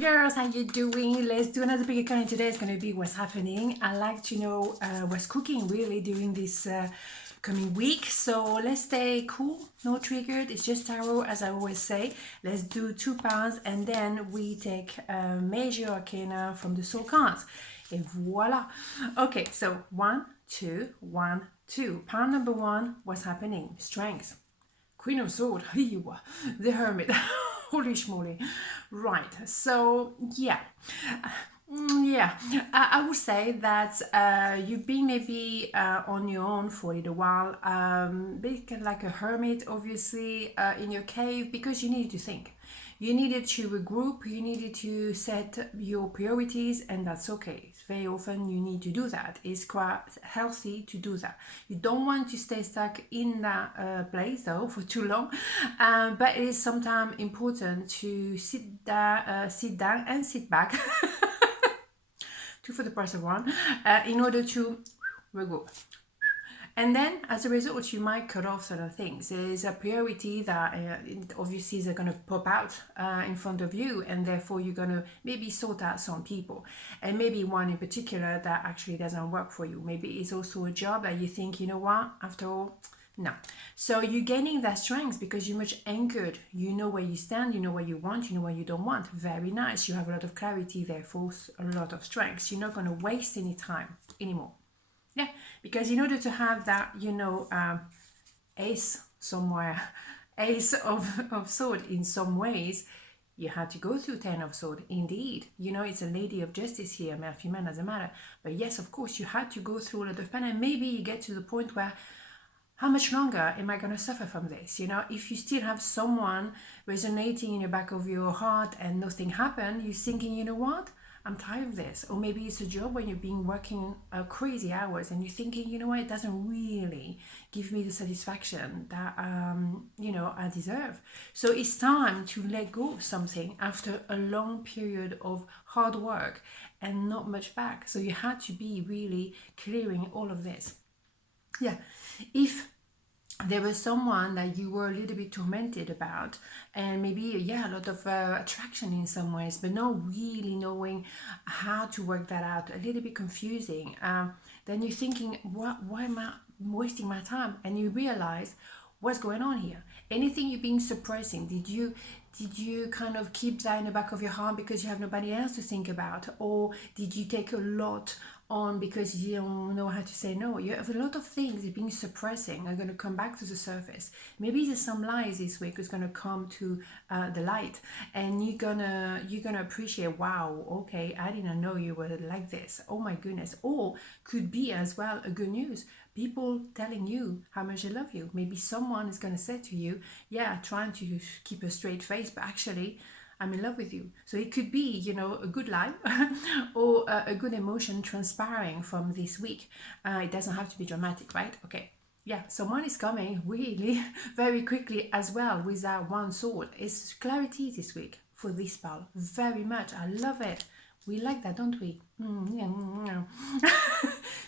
Girls, how you doing? Let's do another pick a card. Today is going to be what's happening. I like to know what's cooking really during this coming week. So let's stay cool, no triggered. It's just tarot, as I always say. Let's do 2 pounds and then we take major arcana from the soul cards. And voila. Okay, so 1, 2, 1, 2. Pound number 1, what's happening? Strength. Queen of Swords, the Hermit. Holy schmoly. Right, so yeah. I would say that you've been maybe on your own for a little while, being like a hermit, obviously, in your cave, because you needed to think. You needed to regroup, you needed to set your priorities, and that's okay. Very often you need to do that. It's quite healthy to do that. You don't want to stay stuck in that place though for too long, but it is sometimes important to sit down and sit back. 2 for the price of 1, in order to regroup. And then, as a result, you might cut off certain things. There's a priority that obviously is going to pop out in front of you, and therefore you're going to maybe sort out some people. And maybe one in particular that actually doesn't work for you. Maybe it's also a job that you think, you know what, after all, no. So you're gaining that strength because you're much anchored. You know where you stand, you know what you want, you know what you don't want. Very nice. You have a lot of clarity, therefore a lot of strength. You're not going to waste any time anymore. Yeah, because in order to have that, ace somewhere, ace of sword in some ways, you had to go through 10 of sword. Indeed, it's a lady of justice here, male, female, doesn't matter. But yes, of course, you had to go through a lot of pain, and maybe you get to the point where, how much longer am I going to suffer from this? If you still have someone resonating in the back of your heart and nothing happened, you're thinking, you know what? I'm tired of this. Or maybe it's a job when you've been working crazy hours and you're thinking, you know what, it doesn't really give me the satisfaction that, I deserve. So it's time to let go of something after a long period of hard work and not much back. So you had to be really clearing all of this. Yeah, if there was someone that you were a little bit tormented about, and maybe a lot of attraction in some ways, but not really knowing how to work that out, a little bit confusing, then you're thinking, why am I wasting my time? And you realize what's going on here. Anything you've been suppressing, did you kind of keep that in the back of your heart because you have nobody else to think about? Or did you take a lot on because you don't know how to say no? You have a lot of things you've been suppressing are going to come back to the surface. Maybe there's some lies this week is going to come to the light, and you're gonna appreciate, wow, okay, I didn't know you were like this. Oh my goodness. Or could be as well a good news. People telling you how much they love you. Maybe someone is going to say to you, yeah, trying to keep a straight face, but actually, I'm in love with you. So it could be, a good lie or a good emotion transpiring from this week. It doesn't have to be dramatic, right? Okay. Yeah, someone is coming really very quickly as well with that 1 sword. It's clarity this week for this pal. Very much. I love it. We like that, don't we?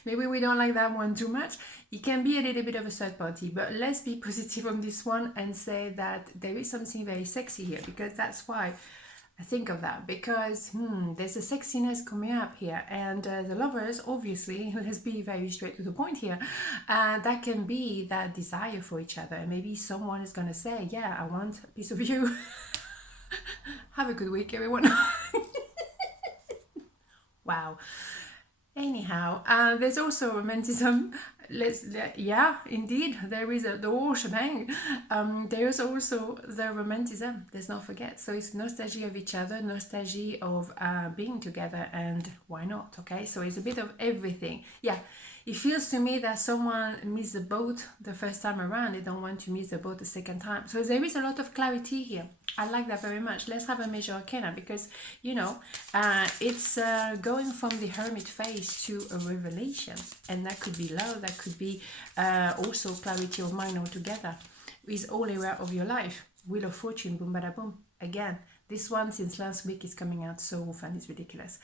Maybe we don't like that one too much. It can be a little bit of a third party, but let's be positive on this one and say that there is something very sexy here, because that's why I think of that, because there's a sexiness coming up here, and the lovers, obviously, let's be very straight to the point here, that can be that desire for each other. Maybe someone is going to say, yeah, I want a piece of you. Have a good week, everyone. Wow. Anyhow, there's also romanticism. Yeah, indeed, there is the whole shebang. There's also the romanticism. Let's not forget. So it's nostalgia of each other, nostalgia of being together, and why not? Okay, so it's a bit of everything. Yeah, it feels to me that someone missed the boat the first time around. They don't want to miss the boat the second time. So there is a lot of clarity here. I like that very much. Let's have a major arcana, because it's going from the hermit phase to a revelation, and that could be love, that could be also clarity of mind altogether with all area of your life. Wheel of Fortune, boom bada boom. Again, This one, since last week, is coming out so often, it's ridiculous.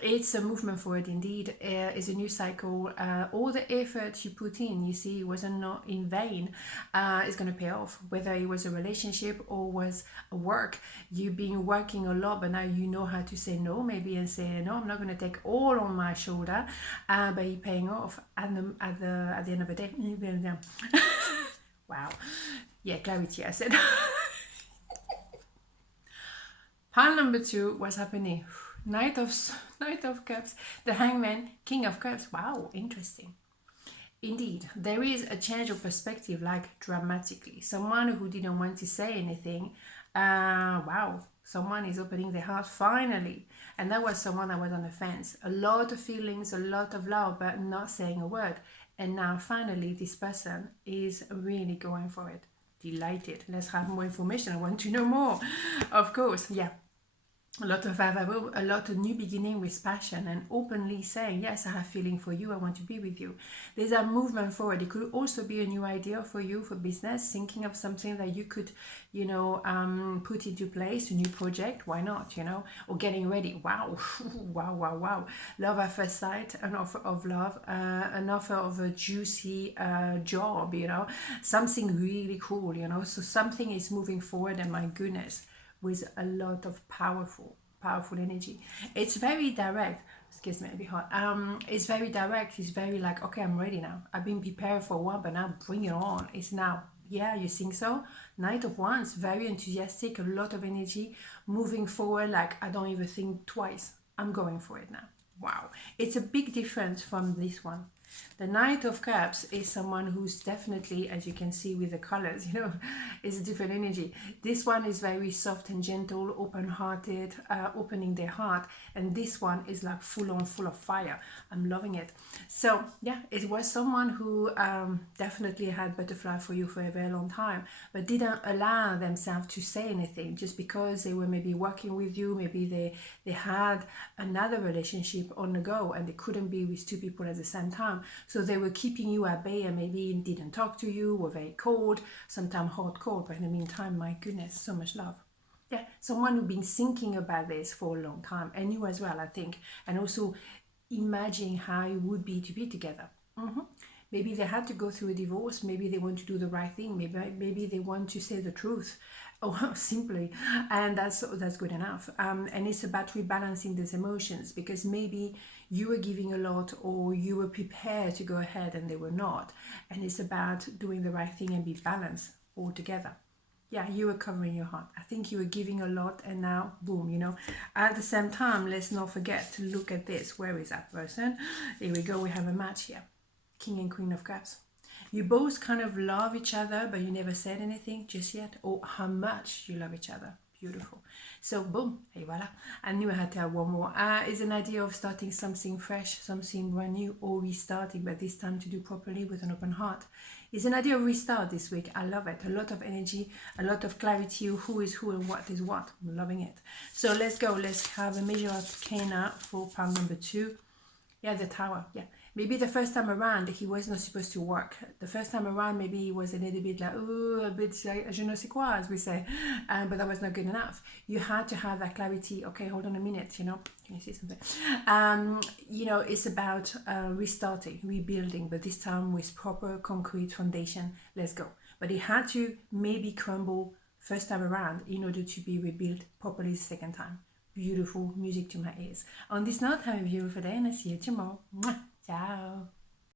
It's a movement forward indeed. It's a new cycle. All the effort you put in, you see, it wasn't not in vain. It's going to pay off. Whether it was a relationship or was a work, you've been working a lot, but now you know how to say no, maybe, and say, no, I'm not going to take all on my shoulder, but it's paying off at the end of the day. Wow. Yeah, clarity, I said. Pile number 2, what's happening? Knight of Cups, the Hangman, King of Cups. Wow, interesting. Indeed, there is a change of perspective, like dramatically. Someone who didn't want to say anything, wow, someone is opening their heart finally. And that was someone that was on the fence. A lot of feelings, a lot of love, but not saying a word. And now finally, this person is really going for it. Delighted. Let's have more information. I want to know more. Of course, yeah. A lot of a lot of new beginning with passion and openly saying, yes, I have feeling for you, I want to be with you. There's a movement forward. It could also be a new idea for you for business, thinking of something that you could, put into place, a new project, why not, or getting ready. Wow. Wow. Love at first sight, an offer of love, an offer of a juicy job, something really cool, so something is moving forward, and my goodness, with a lot of powerful energy. It's very direct. Excuse me, a bit hot. It's very direct. It's very like, okay, I'm ready now. I've been prepared for a while, but now bring it on. It's now. Yeah, you think so? Knight of Wands, very enthusiastic, a lot of energy, moving forward. Like, I don't even think twice. I'm going for it now. Wow, it's a big difference from this one. The Knight of Cups is someone who's definitely, as you can see with the colors, is a different energy. This one is very soft and gentle, open-hearted, opening their heart. And this one is like full of fire. I'm loving it. So, yeah, it was someone who definitely had butterfly for you for a very long time, but didn't allow themselves to say anything just because they were maybe working with you. Maybe they had another relationship on the go and they couldn't be with two people at the same time. So they were keeping you at bay and maybe didn't talk to you, were very cold, sometimes hot cold, but in the meantime, my goodness, so much love. Yeah, someone who's been thinking about this for a long time, and you as well, I think, and also imagining how it would be to be together. Maybe they had to go through a divorce, maybe they want to do the right thing, maybe they want to say the truth, or simply, and that's good enough. And it's about rebalancing those emotions, because maybe you were giving a lot, or you were prepared to go ahead and they were not, and it's about doing the right thing and be balanced all together. Yeah, you were covering your heart. I think you were giving a lot, and now boom, at the same time, let's not forget to look at this. Where is that person? Here we go, we have a match here. King and Queen of Cups. You both kind of love each other, but you never said anything just yet, or how much you love each other. Beautiful. So boom, et voilà. I knew I had to have one more. It's an idea of starting something fresh, something brand new, or restarting, but this time to do properly with an open heart. It's an idea of restart this week. I love it. A lot of energy, a lot of clarity, who is who and what is what. I'm loving it. So let's go. Let's have a major arcana for pile number 2. Yeah, the Tower. Yeah. Maybe the first time around, he was not supposed to work. The first time around, maybe he was a little bit like, oh, a bit like, je ne sais quoi, as we say. But that was not good enough. You had to have that clarity. Okay, hold on a minute, Can you see something? It's about restarting, rebuilding, but this time with proper concrete foundation. Let's go. But it had to maybe crumble first time around in order to be rebuilt properly the second time. Beautiful music to my ears. On this note, have a beautiful day, and I'll see you tomorrow. Mwah. Ciao.